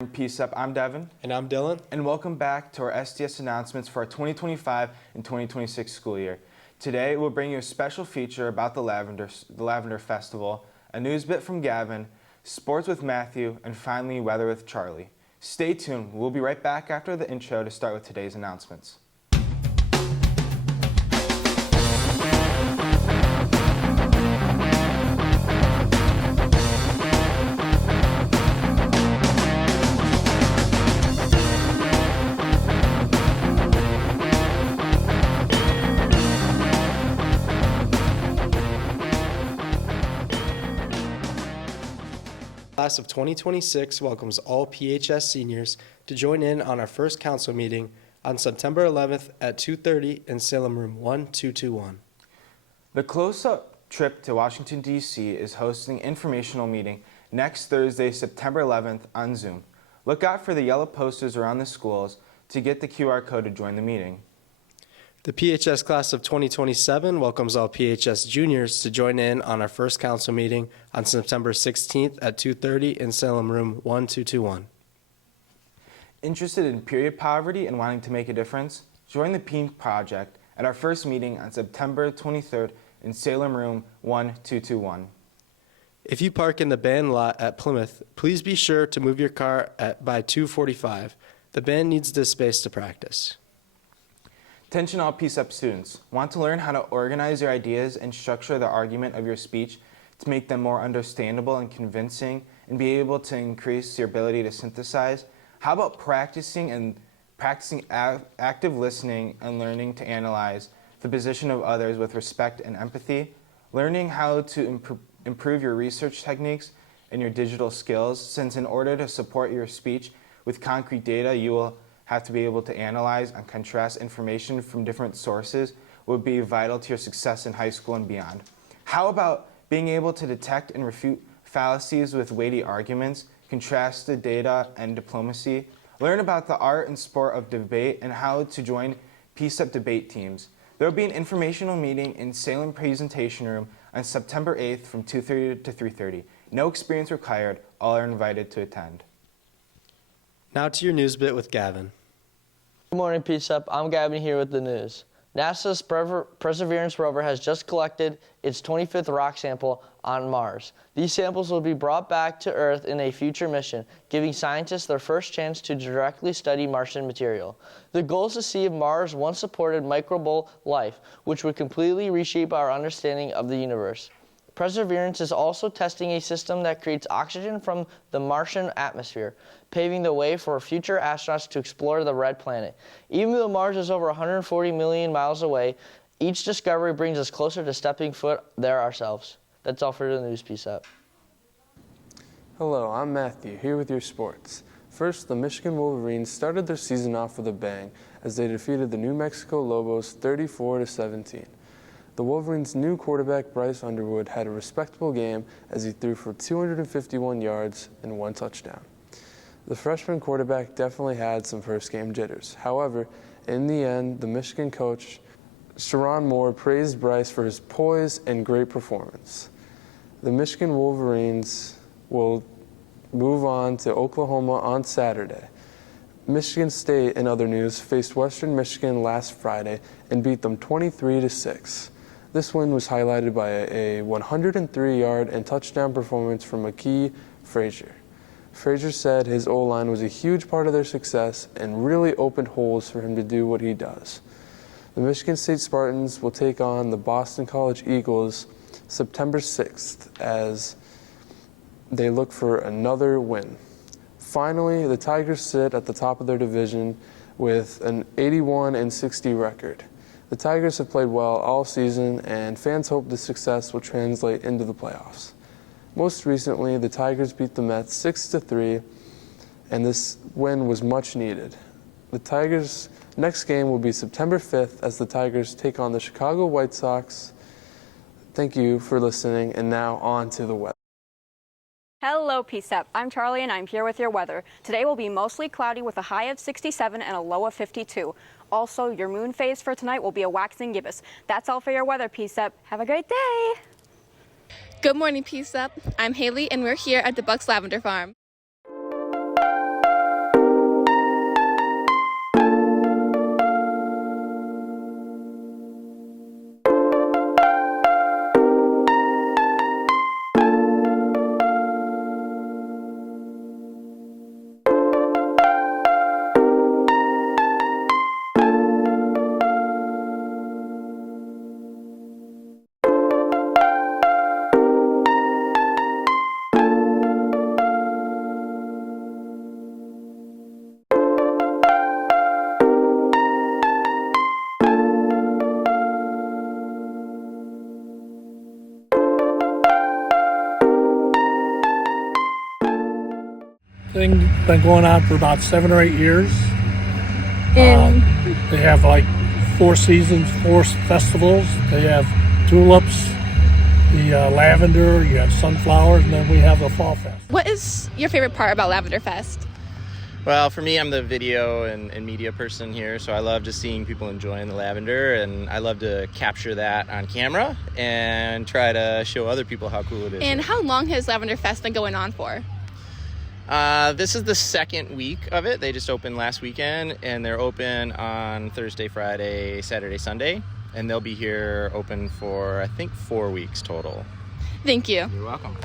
PCEP, I'm Devin. And I'm Dylan. And welcome back to our STS announcements for our 2025 and 2026 school year. Today, we'll bring you a special feature about the Lavender Festival, a news bit from Gavin, sports with Matthew, and finally, weather with Charlie. Stay tuned. We'll be right back after the intro to start with today's announcements. Class of 2026 welcomes all PHS seniors to join in on our first council meeting on September 11th at 2:30 in Salem Room 1221. The Close-Up Trip to Washington, D.C. is hosting an informational meeting next Thursday, September 11th on Zoom. Look out for the yellow posters around the schools to get the QR code to join the meeting. The PHS class of 2027 welcomes all PHS juniors to join in on our first council meeting on September 16th at 2:30 in Salem Room 1221. Interested in period poverty and wanting to make a difference? Join the PEAM Project at our first meeting on September 23rd in Salem Room 1221. If you park in the band lot at Plymouth, please be sure to move your car by 2:45. The band needs this space to practice. Attention all PCEP students. Want to learn how to organize your ideas and structure the argument of your speech to make them more understandable and convincing and be able to increase your ability to synthesize? How about practicing active listening and learning to analyze the position of others with respect and empathy? Learning how to improve your research techniques and your digital skills, since in order to support your speech with concrete data, you will have to be able to analyze and contrast information from different sources would be vital to your success in high school and beyond. How about being able to detect and refute fallacies with weighty arguments, contrasted data, and diplomacy? Learn about the art and sport of debate and how to join PCEP debate teams. There will be an informational meeting in Salem Presentation Room on September 8th from 2:30 to 3:30. No experience required. All are invited to attend. Now to your news bit with Gavin. Good morning, PCEP. I'm Gavin here with the news. NASA's Perseverance rover has just collected its 25th rock sample on Mars. These samples will be brought back to Earth in a future mission, giving scientists their first chance to directly study Martian material. The goal is to see if Mars once supported microbial life, which would completely reshape our understanding of the universe. Perseverance is also testing a system that creates oxygen from the Martian atmosphere, paving the way for future astronauts to explore the red planet. Even though Mars is over 140 million miles away, each discovery brings us closer to stepping foot there ourselves. That's all for the news, PCEP. Hello, I'm Matthew, here with your sports. First, the Michigan Wolverines started their season off with a bang as they defeated the New Mexico Lobos 34-17. The Wolverines' new quarterback, Bryce Underwood, had a respectable game as he threw for 251 yards and 1 touchdown. The freshman quarterback definitely had some first-game jitters. However, in the end, the Michigan coach, Sharon Moore, praised Bryce for his poise and great performance. The Michigan Wolverines will move on to Oklahoma on Saturday. Michigan State, in other news, faced Western Michigan last Friday and beat them 23-6. This win was highlighted by a 103-yard and touchdown performance from McKee Frazier. Frazier said his O-line was a huge part of their success and really opened holes for him to do what he does. The Michigan State Spartans will take on the Boston College Eagles September 6th as they look for another win. Finally, the Tigers sit at the top of their division with an 81-60 record. The Tigers have played well all season, and fans hope this success will translate into the playoffs. Most recently, the Tigers beat the Mets 6-3, and this win was much needed. The Tigers' next game will be September 5th as the Tigers take on the Chicago White Sox. Thank you for listening, and now on to the weather. Hello, PCEP. I'm Charlie, and I'm here with your weather. Today will be mostly cloudy with a high of 67 and a low of 52. Also, your moon phase for tonight will be a waxing gibbous. That's all for your weather, PCEP. Have a great day. Good morning, PCEP. I'm Haley, and we're here at the Bucks Lavender Farm. thing been going on for about 7 or 8 years. In They have like 4 seasons, 4 festivals. They have tulips, the lavender, you have sunflowers, and then we have the fall fest. what is your favorite part about Lavender Fest? Well, for me, I'm the video and media person here, so I love just seeing people enjoying the lavender, and I love to capture that on camera and try to show other people how cool it is. And how long has Lavender Fest been going on for? This is the second week of it. They just opened last weekend, and they're open on Thursday, Friday, Saturday, Sunday, and they'll be here open for, I think, 4 weeks total. Thank you. You're welcome.